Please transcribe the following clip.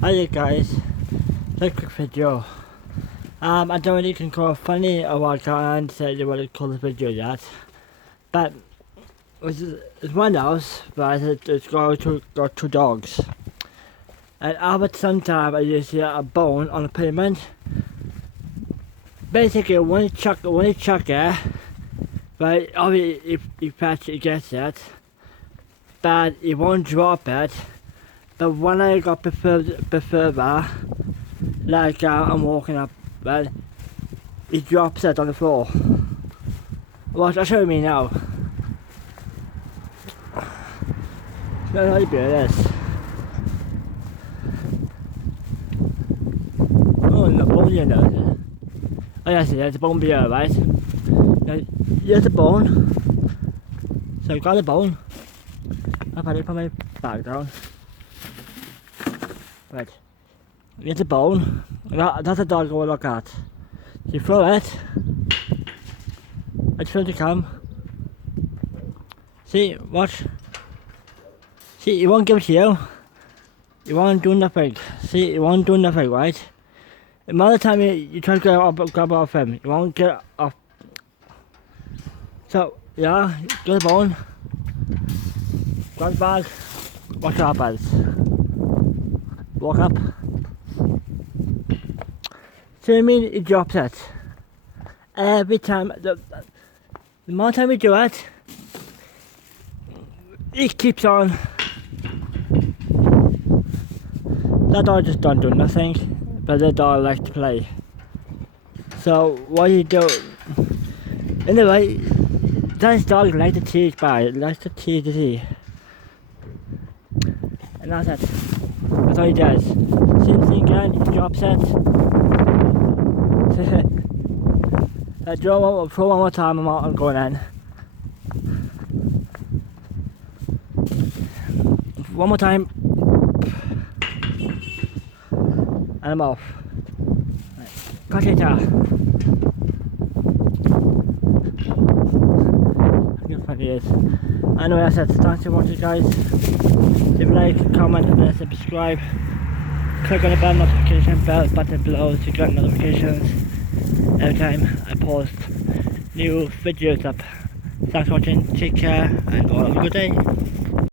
Hi guys, very quick video. I don't really can call it funny or I can't say what to call the video yet. But it's one house, but it's got two dogs. And after some time I just see a bone on the pavement. Basically when you chuck it, but obviously if Patrick gets it, but he won't drop it. But when I got further, like I'm walking up, well, he drops it on the floor. Watch, I'll show you now. Smell how big it is. Oh, the bone in there. Oh yes, there's a bone beer, right? Now, here's the bone. So I got the bone. I'll put my bag down. Right, here's the bone. That's a dog I will look at. You throw it. It's going to come. See, watch. See, he won't give it to you. He won't do nothing. See, he won't do nothing, right? The other time you try to grab off him, he won't get off. So, yeah, get the bone. Grab the bag. Watch what happens. Walk up. So I mean, he drops it. Every time, the more time we do it, he keeps on. That dog just don't do nothing, but the dog likes to play. So what you do, anyway, that dog likes to tease by, likes to tease the tea. And that's it. That's all he does. Same thing again, he drops it. I throw one more time, I'm going in. One more time. And I'm off. Right. Catch you later. How funny it is. Anyway, that's it. Thanks for watching, guys. Leave a like, comment, and subscribe. Click on the bell notification button below to get notifications every time I post new videos up. Thanks for watching, take care, and all have a good day.